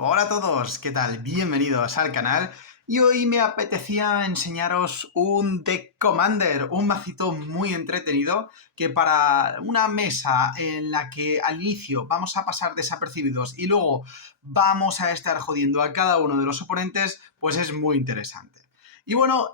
Hola a todos, ¿qué tal? Bienvenidos al canal. Y hoy me apetecía enseñaros un Deck Commander, un macito muy entretenido que para una mesa en la que al inicio vamos a pasar desapercibidos y luego vamos a estar jodiendo a cada uno de los oponentes, pues es muy interesante. Y bueno,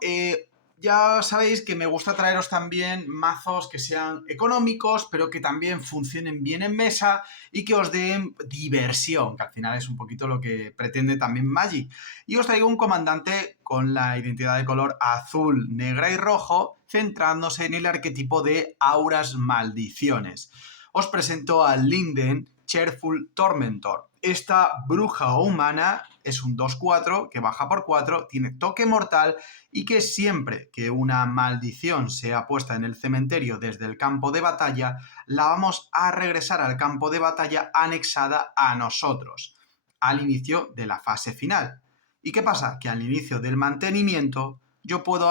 ya sabéis que me gusta traeros también mazos que sean económicos, pero que también funcionen bien en mesa y que os den diversión, que al final es un poquito lo que pretende también Magic. Y os traigo un comandante con la identidad de color azul, negra y rojo, centrándose en el arquetipo de auras maldiciones. Os presento a Linden Cheerful Tormentor. Esta bruja humana es un 2/4 que baja por 4, tiene toque mortal y que siempre que una maldición sea puesta en el cementerio desde el campo de batalla, la vamos a regresar al campo de batalla anexada a nosotros, al inicio de la fase final. ¿Y qué pasa? Que al inicio del mantenimiento yo puedo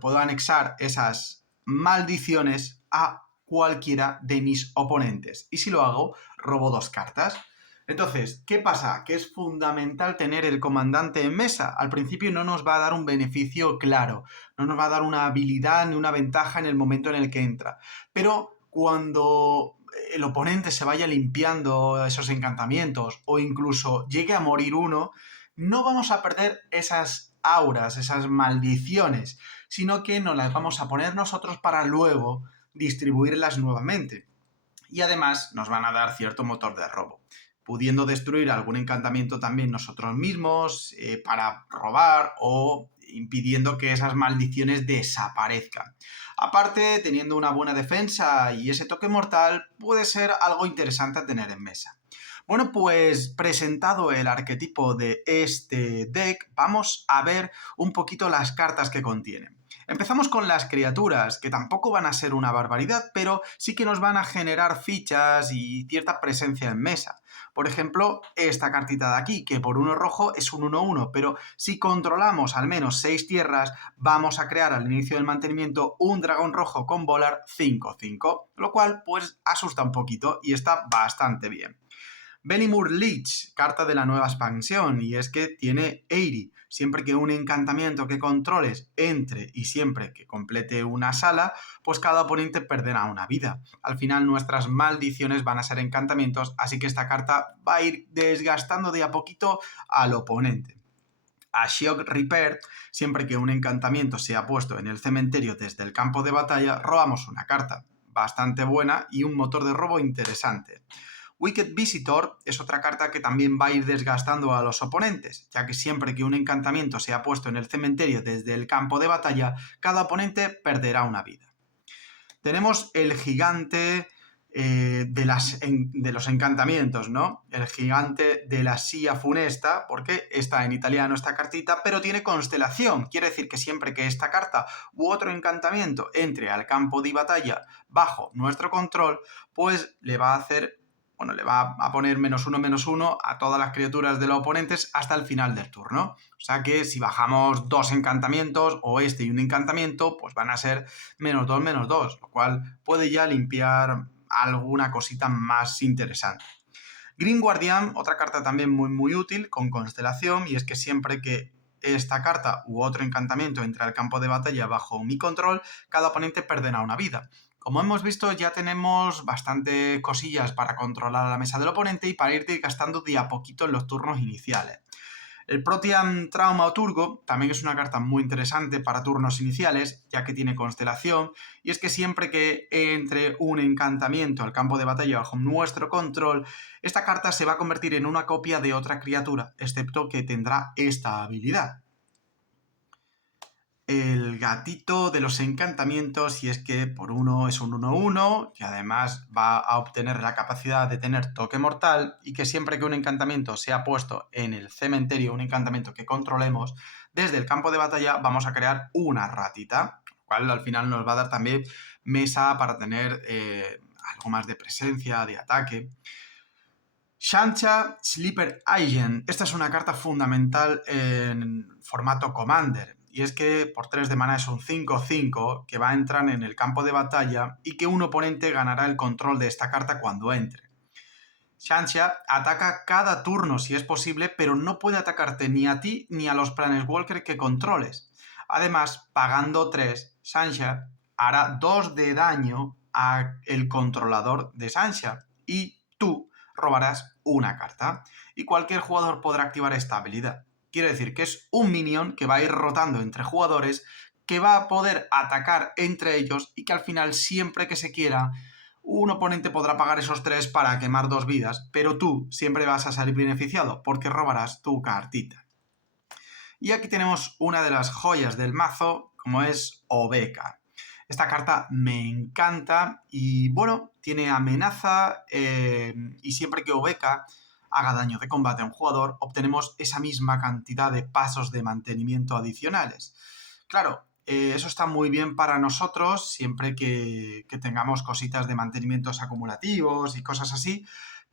puedo anexar esas maldiciones a cualquiera de mis oponentes. Y si lo hago, robo 2 cartas. Entonces, ¿qué pasa? Que es fundamental tener el comandante en mesa. Al principio no nos va a dar un beneficio claro, no nos va a dar una habilidad ni una ventaja en el momento en el que entra. Pero cuando el oponente se vaya limpiando esos encantamientos o incluso llegue a morir uno, no vamos a perder esas auras, esas maldiciones, sino que nos las vamos a poner nosotros para luego distribuirlas nuevamente. Y además nos van a dar cierto motor de robo, pudiendo destruir algún encantamiento también nosotros mismos para robar o impidiendo que esas maldiciones desaparezcan. Aparte, teniendo una buena defensa y ese toque mortal, puede ser algo interesante a tener en mesa. Bueno, pues presentado el arquetipo de este deck, vamos a ver un poquito las cartas que contienen. Empezamos con las criaturas, que tampoco van a ser una barbaridad, pero sí que nos van a generar fichas y cierta presencia en mesa. Por ejemplo, esta cartita de aquí, que por 1 rojo es un 1/1, pero si controlamos al menos 6 tierras, vamos a crear al inicio del mantenimiento un dragón rojo con volar 5/5, lo cual pues asusta un poquito y está bastante bien. Belimur Lich, carta de la nueva expansión, y es que tiene Eyrie. Siempre que un encantamiento que controles entre y siempre que complete una sala, pues cada oponente perderá una vida. Al final nuestras maldiciones van a ser encantamientos, así que esta carta va a ir desgastando de a poquito al oponente. Ashiok Repair, siempre que un encantamiento sea puesto en el cementerio desde el campo de batalla, robamos una carta bastante buena y un motor de robo interesante. Wicked Visitor es otra carta que también va a ir desgastando a los oponentes, ya que siempre que un encantamiento sea puesto en el cementerio desde el campo de batalla, cada oponente perderá una vida. Tenemos el gigante de los encantamientos, ¿no? El gigante de la silla funesta, porque está en italiano esta cartita, pero tiene constelación. Quiere decir que siempre que esta carta u otro encantamiento entre al campo de batalla bajo nuestro control, pues le va a poner -1/-1 a todas las criaturas de los oponentes hasta el final del turno. O sea que si bajamos 2 encantamientos o este y un encantamiento, pues van a ser -2/-2, lo cual puede ya limpiar alguna cosita más interesante. Green Guardian, otra carta también muy útil con constelación, y es que siempre que esta carta u otro encantamiento entre al campo de batalla bajo mi control, cada oponente perderá una vida. Como hemos visto, ya tenemos bastante cosillas para controlar a la mesa del oponente y para ir gastando de a poquito en los turnos iniciales. El Protean Trauma o Turgo también es una carta muy interesante para turnos iniciales, ya que tiene constelación, y es que siempre que entre un encantamiento al campo de batalla bajo nuestro control, esta carta se va a convertir en una copia de otra criatura, excepto que tendrá esta habilidad. El gatito de los encantamientos, y es que por 1 es un 1/1, que además va a obtener la capacidad de tener toque mortal, y que siempre que un encantamiento sea puesto en el cementerio, un encantamiento que controlemos, desde el campo de batalla vamos a crear una ratita, lo cual al final nos va a dar también mesa para tener algo más de presencia, de ataque. Shancha Sleeper Agent. Esta es una carta fundamental en formato Commander. Y es que por 3 de mana es un 5/5 que va a entrar en el campo de batalla y que un oponente ganará el control de esta carta cuando entre. Shanxia ataca cada turno si es posible, pero no puede atacarte ni a ti ni a los Planeswalker que controles. Además, pagando 3, Shanxia hará 2 de daño al controlador de Shanxia y tú robarás una carta. Y cualquier jugador podrá activar esta habilidad. Quiere decir que es un minion que va a ir rotando entre jugadores, que va a poder atacar entre ellos y que al final, siempre que se quiera, un oponente podrá pagar esos 3 para quemar 2 vidas, pero tú siempre vas a salir beneficiado porque robarás tu cartita. Y aquí tenemos una de las joyas del mazo, como es Obeka. Esta carta me encanta y bueno, tiene amenaza y siempre que Obeka haga daño de combate a un jugador, obtenemos esa misma cantidad de pasos de mantenimiento adicionales. Claro, eso está muy bien para nosotros siempre que tengamos cositas de mantenimientos acumulativos y cosas así,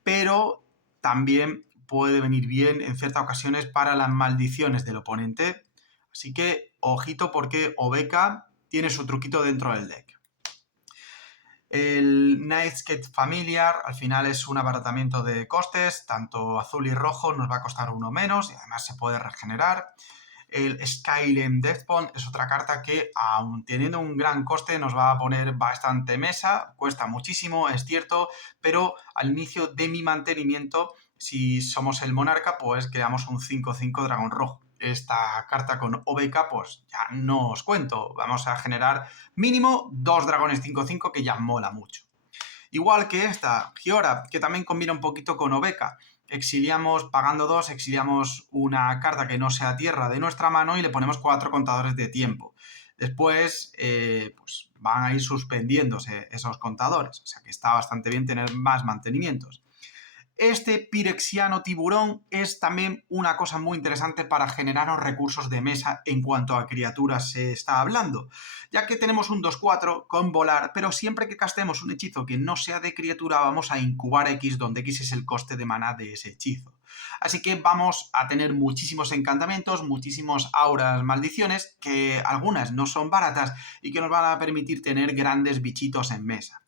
pero también puede venir bien en ciertas ocasiones para las maldiciones del oponente. Así que ojito porque Obeka tiene su truquito dentro del deck. El Nightscape Familiar al final es un abaratamiento de costes, tanto azul y rojo nos va a costar uno menos y además se puede regenerar. El Skyrim Deathbond es otra carta que, aun teniendo un gran coste, nos va a poner bastante mesa, cuesta muchísimo, es cierto, pero al inicio de mi mantenimiento, si somos el monarca, pues creamos un 5/5 dragón rojo. Esta carta con Obeka, pues ya no os cuento, vamos a generar mínimo 2 dragones 5/5 que ya mola mucho. Igual que esta, Giora, que también combina un poquito con Obeka. Exiliamos, pagando 2, exiliamos una carta que no sea tierra de nuestra mano y le ponemos 4 contadores de tiempo. Después, pues van a ir suspendiéndose esos contadores, o sea que está bastante bien tener más mantenimientos. Este Pirexiano Tiburón es también una cosa muy interesante para generarnos recursos de mesa en cuanto a criaturas se está hablando, ya que tenemos un 2/4 con volar, pero siempre que castemos un hechizo que no sea de criatura vamos a incubar X, donde X es el coste de maná de ese hechizo. Así que vamos a tener muchísimos encantamientos, muchísimos auras, maldiciones, que algunas no son baratas y que nos van a permitir tener grandes bichitos en mesa.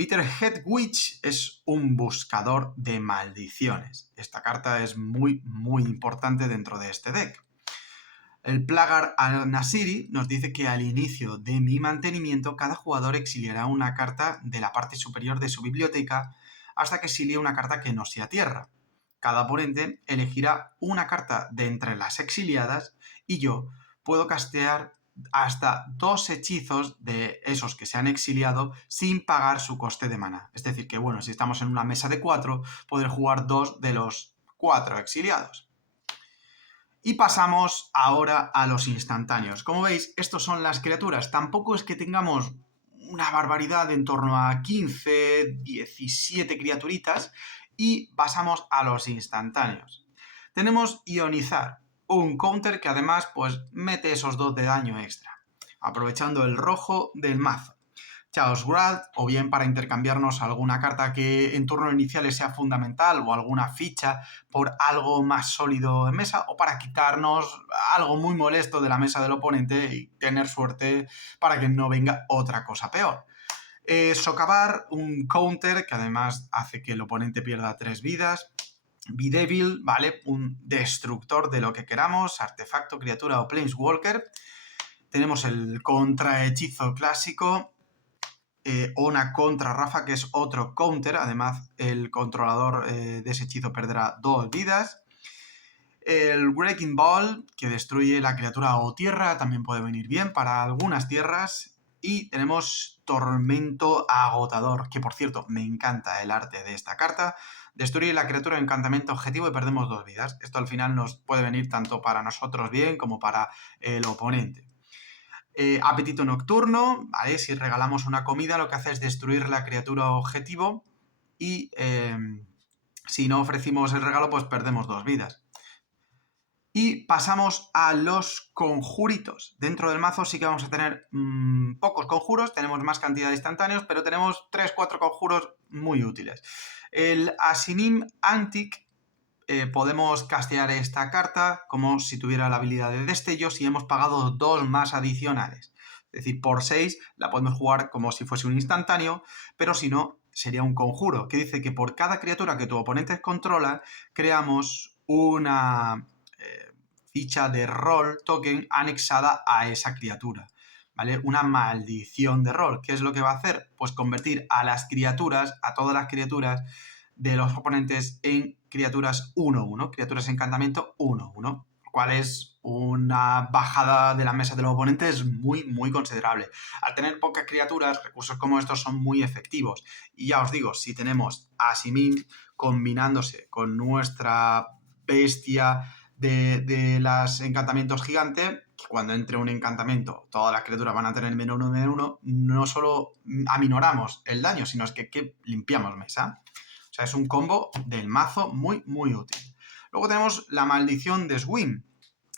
Bitterhead Witch es un buscador de maldiciones. Esta carta es muy importante dentro de este deck. El Plagar al-Nasiri nos dice que al inicio de mi mantenimiento cada jugador exiliará una carta de la parte superior de su biblioteca hasta que exilie una carta que no sea tierra. Cada oponente elegirá una carta de entre las exiliadas y yo puedo castear hasta 2 hechizos de esos que se han exiliado sin pagar su coste de maná. Es decir, que bueno, si estamos en una mesa de 4, podré jugar 2 de los 4 exiliados. Y pasamos ahora a los instantáneos. Como veis, estos son las criaturas. Tampoco es que tengamos una barbaridad de en torno a 15, 17 criaturitas. Y pasamos a los instantáneos. Tenemos Ionizar, un counter que además pues mete esos 2 de daño extra, aprovechando el rojo del mazo. Chaos Wrath, o bien para intercambiarnos alguna carta que en turno iniciales sea fundamental o alguna ficha por algo más sólido en mesa, o para quitarnos algo muy molesto de la mesa del oponente y tener suerte para que no venga otra cosa peor. Socavar, un counter que además hace que el oponente pierda 3 vidas. Bedevil, ¿vale? Un destructor de lo que queramos, artefacto, criatura o planeswalker. Tenemos el contrahechizo clásico, una contra Rafa, que es otro counter. Además, el controlador de ese hechizo perderá 2 vidas. El Wrecking Ball, que destruye la criatura o tierra, también puede venir bien para algunas tierras. Y tenemos Tormento Agotador, que por cierto, me encanta el arte de esta carta. Destruye la criatura o encantamiento objetivo y perdemos 2 vidas. Esto al final nos puede venir tanto para nosotros bien como para el oponente. Apetito Nocturno, ¿vale? Si regalamos una comida, lo que hace es destruir la criatura objetivo y si no ofrecimos el regalo, pues perdemos 2 vidas. Y pasamos a los conjuritos. Dentro del mazo sí que vamos a tener pocos conjuros, tenemos más cantidad de instantáneos, pero tenemos 3-4 conjuros muy útiles. El Asinim Antic, podemos castear esta carta como si tuviera la habilidad de destellos y hemos pagado 2 más adicionales. Es decir, por 6 la podemos jugar como si fuese un instantáneo, pero si no, sería un conjuro, que dice que por cada criatura que tu oponente controla, creamos una ficha de rol token anexada a esa criatura, ¿vale? Una maldición de rol. ¿Qué es lo que va a hacer? Pues convertir a las criaturas, a todas las criaturas de los oponentes en criaturas 1-1, criaturas encantamiento 1-1, lo cual es una bajada de la mesa de los oponentes muy, muy considerable. Al tener pocas criaturas, recursos como estos son muy efectivos. Y ya os digo, si tenemos a Simin combinándose con nuestra bestia de los encantamientos gigante, que cuando entre un encantamiento todas las criaturas van a tener -1/-1, no solo aminoramos el daño, sino es que limpiamos mesa. O sea, es un combo del mazo muy, muy útil. Luego tenemos la maldición de Swim.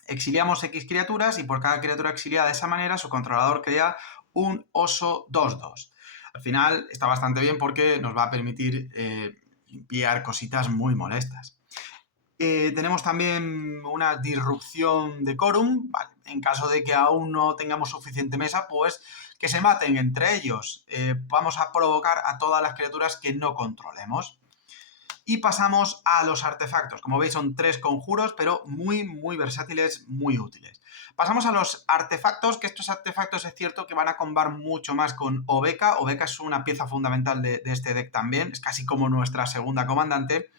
Exiliamos X criaturas y por cada criatura exiliada de esa manera, su controlador crea un oso 2/2. Al final está bastante bien porque nos va a permitir limpiar cositas muy molestas. Tenemos también una disrupción de quórum, ¿vale? En caso de que aún no tengamos suficiente mesa, pues que se maten entre ellos. Vamos a provocar a todas las criaturas que no controlemos. Y pasamos a los artefactos. Como veis, son 3 conjuros, pero muy, muy versátiles, muy útiles. Pasamos a los artefactos, que estos artefactos es cierto que van a combar mucho más con Obeka. Obeka es una pieza fundamental de este deck también, es casi como nuestra segunda comandante.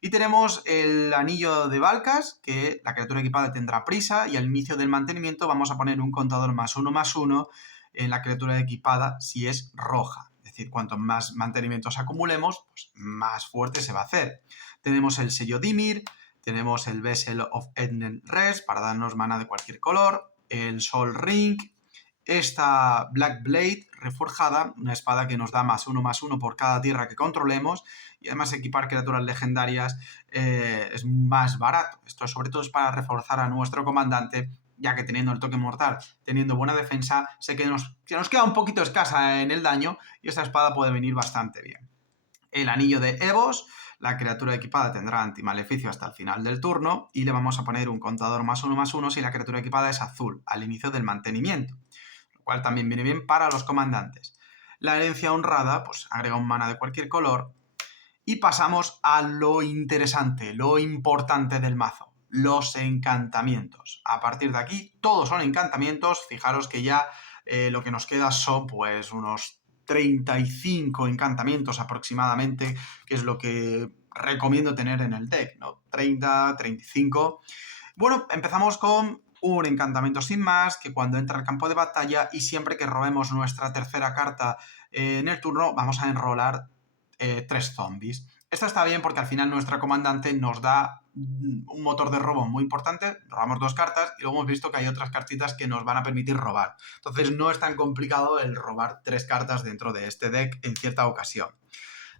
Y tenemos el anillo de Valkas, que la criatura equipada tendrá prisa, y al inicio del mantenimiento vamos a poner un contador +1/+1 en la criatura equipada si es roja. Es decir, cuanto más mantenimientos acumulemos, pues más fuerte se va a hacer. Tenemos el sello Dimir, tenemos el Vessel of Endless Rest para darnos mana de cualquier color, el Sol Ring, esta Black Blade reforjada, una espada que nos da +1/+1 por cada tierra que controlemos, y además equipar criaturas legendarias es más barato. Esto sobre todo es para reforzar a nuestro comandante, ya que teniendo el toque mortal, teniendo buena defensa, sé que nos queda un poquito escasa en el daño y esta espada puede venir bastante bien. El anillo de Evos, la criatura equipada tendrá antimaleficio hasta el final del turno y le vamos a poner un contador +1/+1 si la criatura equipada es azul al inicio del mantenimiento, lo cual también viene bien para los comandantes. La herencia honrada, pues agrega un mana de cualquier color. Y pasamos a lo interesante, lo importante del mazo, los encantamientos. A partir de aquí, todos son encantamientos. Fijaros que ya lo que nos queda son pues unos 35 encantamientos aproximadamente, que es lo que recomiendo tener en el deck, ¿no? 30, 35. Bueno, empezamos con un encantamiento sin más, que cuando entra al campo de batalla y siempre que robemos nuestra tercera carta en el turno, vamos a enrolar 3 zombies. Esto está bien porque al final nuestra comandante nos da un motor de robo muy importante, robamos 2 cartas y luego hemos visto que hay otras cartitas que nos van a permitir robar. Entonces no es tan complicado el robar 3 cartas dentro de este deck en cierta ocasión.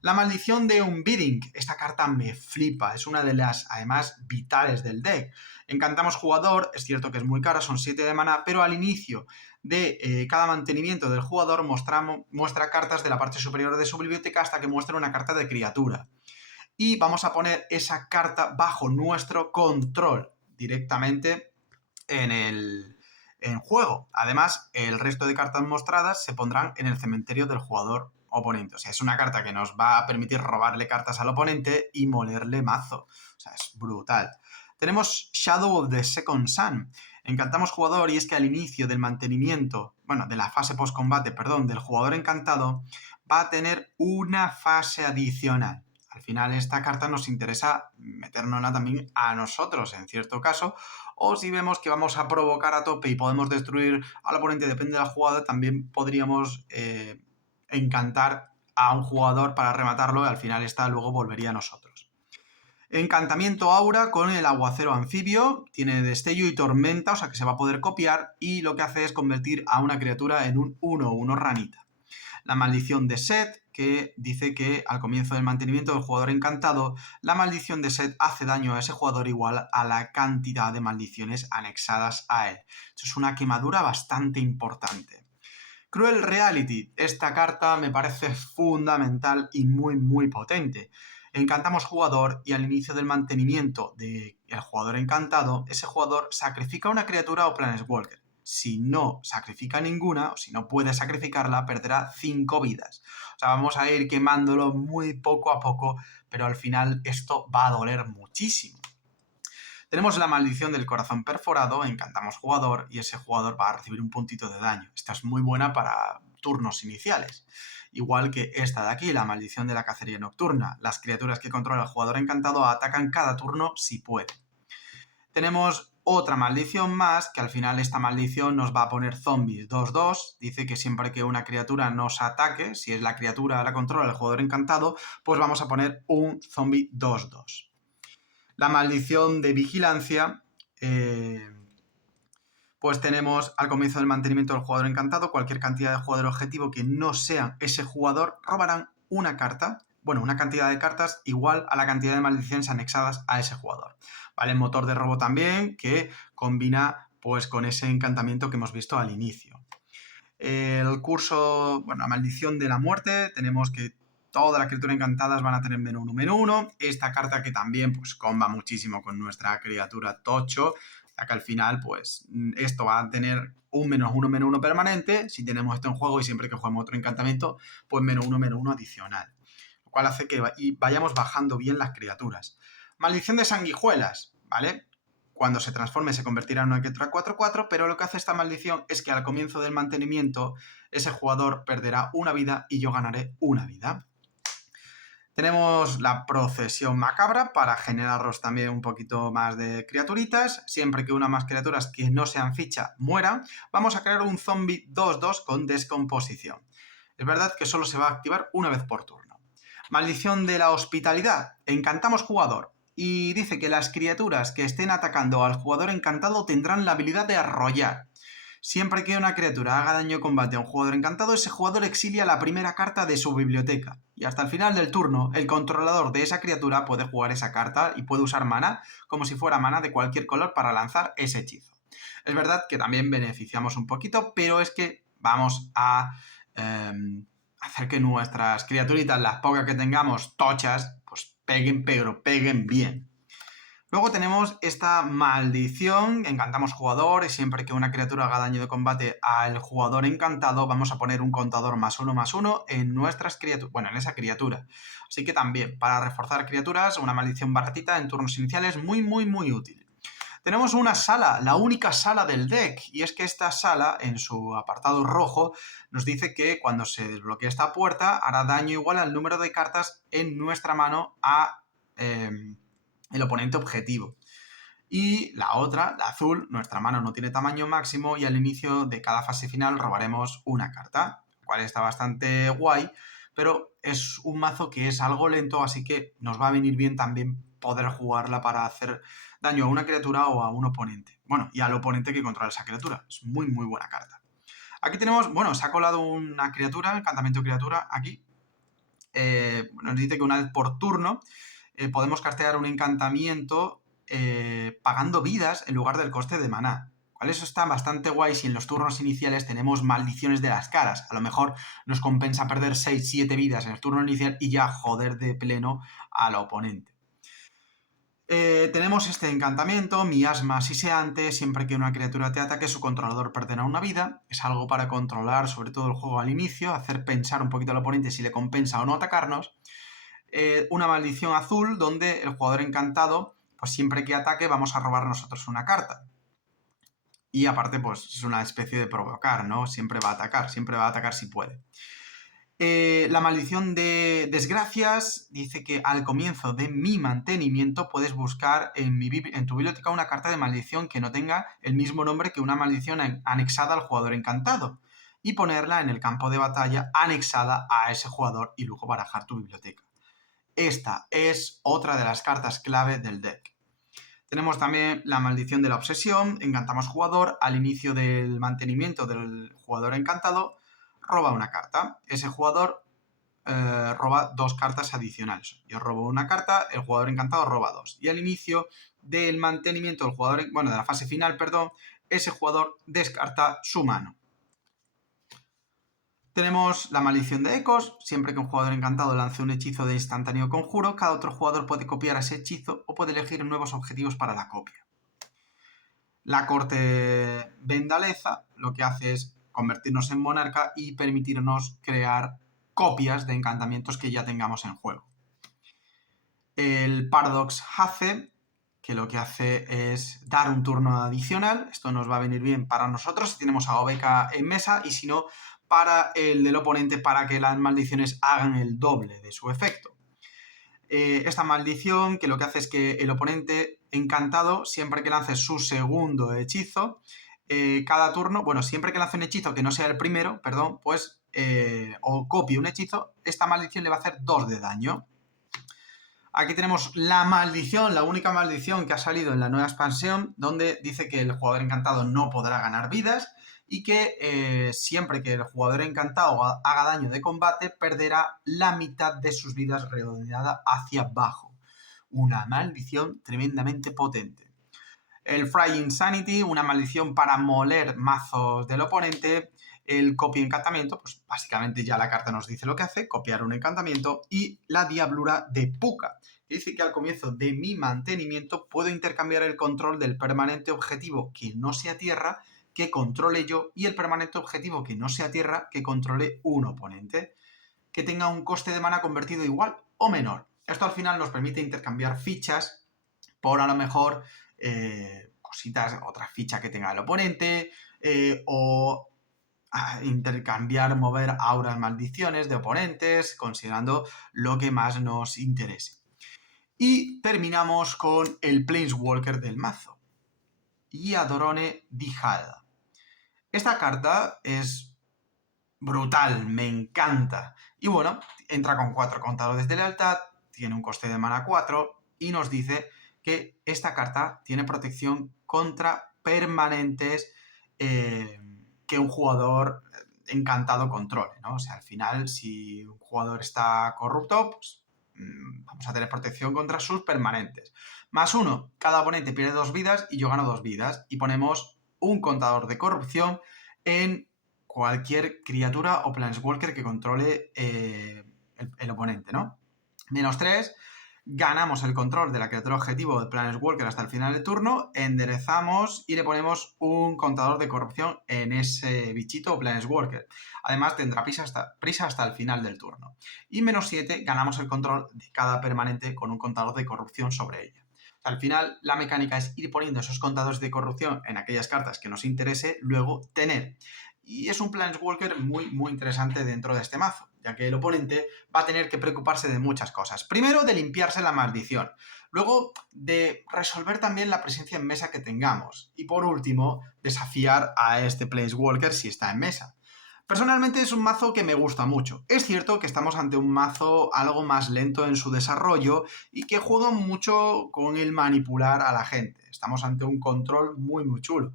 La maldición de Unbidding, esta carta me flipa, es una de las, además, vitales del deck. Encantamos jugador, es cierto que es muy cara, son 7 de mana, pero al inicio de cada mantenimiento del jugador muestra cartas de la parte superior de su biblioteca hasta que muestra una carta de criatura. Y vamos a poner esa carta bajo nuestro control directamente en juego. Además, el resto de cartas mostradas se pondrán en el cementerio del jugador oponente. O sea, es una carta que nos va a permitir robarle cartas al oponente y molerle mazo. O sea, es brutal. Tenemos Shadow of the Second Sun. Encantamos jugador y es que al inicio del mantenimiento, bueno, de la fase post-combate, perdón, del jugador encantado, va a tener una fase adicional. Al final esta carta nos interesa metérnosla también a nosotros en cierto caso, o si vemos que vamos a provocar a tope y podemos destruir al oponente, depende de la jugada, también podríamos encantar a un jugador para rematarlo y al final esta luego volvería a nosotros. Encantamiento aura con el aguacero anfibio, tiene destello y tormenta, o sea que se va a poder copiar y lo que hace es convertir a una criatura en un 1/1 ranita. La maldición de Set, que dice que al comienzo del mantenimiento del jugador encantado, la maldición de Set hace daño a ese jugador igual a la cantidad de maldiciones anexadas a él. Eso es una quemadura bastante importante. Cruel Reality, esta carta me parece fundamental y muy muy potente. Encantamos jugador y al inicio del mantenimiento del jugador encantado, ese jugador sacrifica una criatura o Planeswalker. si no sacrifica ninguna, o si no puede sacrificarla, perderá 5 vidas. O sea, vamos a ir quemándolo muy poco a poco, pero al final esto va a doler muchísimo. Tenemos la maldición del corazón perforado, encantamos jugador y ese jugador va a recibir un puntito de daño. Esta es muy buena para turnos iniciales. Igual que esta de aquí, la maldición de la cacería nocturna. Las criaturas que controla el jugador encantado atacan cada turno si puede. Tenemos otra maldición más, que al final esta maldición nos va a poner zombies 2-2. Dice que siempre que una criatura nos ataque, si es la criatura la controla el jugador encantado, pues vamos a poner un zombie 2-2. La maldición de vigilancia, pues tenemos al comienzo del mantenimiento del jugador encantado, cualquier cantidad de jugador objetivo que no sea ese jugador robarán una carta, bueno, una cantidad de cartas igual a la cantidad de maldiciones anexadas a ese jugador. ¿Vale? El motor de robo también, que combina pues con ese encantamiento que hemos visto al inicio. El curso, bueno, la maldición de la muerte, tenemos que todas las criaturas encantadas van a tener -1/-1. Esta carta que también pues comba muchísimo con nuestra criatura Tocho, ya que al final pues esto va a tener un -1/-1 permanente. Si tenemos esto en juego y siempre que juguemos otro encantamiento, pues -1/-1 adicional. Lo cual hace que vayamos bajando bien las criaturas. Maldición de sanguijuelas, ¿vale? Cuando se transforme se convertirá en una criatura 4/4, pero lo que hace esta maldición es que al comienzo del mantenimiento ese jugador perderá una vida y yo ganaré una vida. Tenemos la procesión macabra para generaros también un poquito más de criaturitas. Siempre que una más criaturas que no sean ficha mueran, vamos a crear un zombie 2/2 con descomposición. Es verdad que solo se va a activar una vez por turno. Maldición de la hospitalidad. Encantamos jugador. Y dice que las criaturas que estén atacando al jugador encantado tendrán la habilidad de arrollar. Siempre que una criatura haga daño de combate a un jugador encantado, ese jugador exilia la primera carta de su biblioteca. Y hasta el final del turno, el controlador de esa criatura puede jugar esa carta y puede usar mana como si fuera mana de cualquier color para lanzar ese hechizo. Es verdad que también beneficiamos un poquito, pero es que vamos a hacer que nuestras criaturitas, las pocas que tengamos tochas, pues peguen, pero peguen bien. Luego tenemos esta maldición, encantamos jugador y siempre que una criatura haga daño de combate al jugador encantado vamos a poner un contador +1/+1 en nuestras criaturas, bueno, en esa criatura. Así que también, para reforzar criaturas, una maldición baratita en turnos iniciales muy útil. Tenemos una sala, la única sala del deck, y es que esta sala, en su apartado rojo, nos dice que cuando se desbloquee esta puerta hará daño igual al número de cartas en nuestra mano a el oponente objetivo. Y la otra, la azul, nuestra mano no tiene tamaño máximo y al inicio de cada fase final robaremos una carta, lo cual está bastante guay, pero es un mazo que es algo lento, así que nos va a venir bien también poder jugarla para hacer daño a una criatura o a un oponente. Bueno, y al oponente que controla esa criatura. Es muy buena carta. Aquí tenemos, bueno, se ha colado una criatura, encantamiento criatura, aquí. Nos dice que una vez por turno podemos castear un encantamiento pagando vidas en lugar del coste de maná. ¿Cuál? Eso está bastante guay si en los turnos iniciales tenemos maldiciones de las caras. A lo mejor nos compensa perder 6-7 vidas en el turno inicial y ya joder de pleno al oponente. Tenemos este encantamiento, miasma siseante, siempre que una criatura te ataque su controlador perderá una vida. Es algo para controlar sobre todo el juego al inicio, hacer pensar un poquito al oponente si le compensa o no atacarnos. Una maldición azul donde el jugador encantado, pues siempre que ataque vamos a robar nosotros una carta. Y aparte pues es una especie de provocar, ¿no? Siempre va a atacar si puede. La maldición de desgracias dice que al comienzo de mi mantenimiento puedes buscar en tu biblioteca una carta de maldición que no tenga el mismo nombre que una maldición anexada al jugador encantado y ponerla en el campo de batalla anexada a ese jugador y luego barajar tu biblioteca. Esta es otra de las cartas clave del deck. Tenemos también la maldición de la obsesión, encantamos jugador, al inicio del mantenimiento del jugador encantado roba una carta. Ese jugador roba 2 cartas adicionales. Yo robo una carta, el jugador encantado roba 2. Y al inicio del mantenimiento del jugador, bueno, de la fase final, perdón, ese jugador descarta su mano. Tenemos la maldición de ecos. Siempre que un jugador encantado lance un hechizo de instantáneo conjuro, cada otro jugador puede copiar ese hechizo o puede elegir nuevos objetivos para la copia. La corte Vendaleza lo que hace es convertirnos en monarca y permitirnos crear copias de encantamientos que ya tengamos en juego. El Paradox Hace, que lo que hace es dar un turno adicional. Esto nos va a venir bien para nosotros si tenemos a Obeka en mesa, y si no, para el del oponente, para que las maldiciones hagan el doble de su efecto. Esta maldición, que lo que hace es que el oponente encantado, siempre que lance su segundo hechizo, cada turno, bueno, siempre que lance un hechizo que no sea el primero, perdón, pues, o copie un hechizo, esta maldición le va a hacer 2 de daño. Aquí tenemos la maldición, la única maldición que ha salido en la nueva expansión, donde dice que el jugador encantado no podrá ganar vidas y que siempre que el jugador encantado haga daño de combate, perderá la mitad de sus vidas redondeada hacia abajo. Una maldición tremendamente potente. El Fry Insanity, una maldición para moler mazos del oponente. El copia encantamiento, pues básicamente ya la carta nos dice lo que hace, copiar un encantamiento. Y la Diablura de Puka, que dice que al comienzo de mi mantenimiento puedo intercambiar el control del permanente objetivo que no sea tierra que controle yo y el permanente objetivo que no sea tierra que controle un oponente, que tenga un coste de mana convertido igual o menor. Esto al final nos permite intercambiar fichas por a lo mejor cositas, otra ficha que tenga el oponente, o intercambiar, mover auras, maldiciones de oponentes, considerando lo que más nos interese. Y terminamos con el Planeswalker del mazo, Yadorone Dijada. Esta carta es brutal, me encanta. Y bueno, entra con 4 contadores de lealtad, tiene un coste de mana 4 y nos dice que esta carta tiene protección contra permanentes que un jugador encantado controle, ¿no? O sea, al final, si un jugador está corrupto, pues vamos a tener protección contra sus permanentes. +1, cada oponente pierde 2 vidas y yo gano 2 vidas. Y ponemos un contador de corrupción en cualquier criatura o Planeswalker que controle el oponente, ¿no? -3, ganamos el control de la criatura objetivo de Planeswalker hasta el final del turno, enderezamos y le ponemos un contador de corrupción en ese bichito o Planeswalker. Además tendrá prisa hasta el final del turno. Y -7, ganamos el control de cada permanente con un contador de corrupción sobre ella. Al final, la mecánica es ir poniendo esos contadores de corrupción en aquellas cartas que nos interese luego tener. Y es un Planeswalker muy, muy interesante dentro de este mazo, ya que el oponente va a tener que preocuparse de muchas cosas. Primero, de limpiarse la maldición. Luego, de resolver también la presencia en mesa que tengamos. Y por último, desafiar a este Planeswalker si está en mesa. Personalmente es un mazo que me gusta mucho. Es cierto que estamos ante un mazo algo más lento en su desarrollo y que juega mucho con el manipular a la gente. Estamos ante un control muy, muy chulo.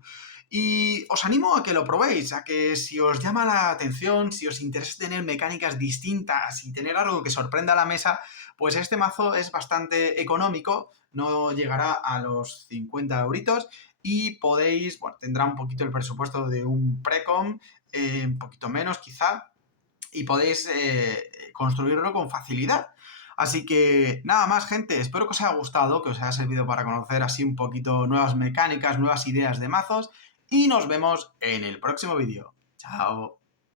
Y os animo a que lo probéis, a que si os llama la atención, si os interesa tener mecánicas distintas y tener algo que sorprenda a la mesa, pues este mazo es bastante económico, no llegará a los 50 euritos y podéis, bueno, tendrá un poquito el presupuesto de un Precon, un poquito menos quizá, y podéis construirlo con facilidad. Así que nada más, gente, espero que os haya gustado, que os haya servido para conocer así un poquito nuevas mecánicas, nuevas ideas de mazos, y nos vemos en el próximo vídeo. ¡Chao!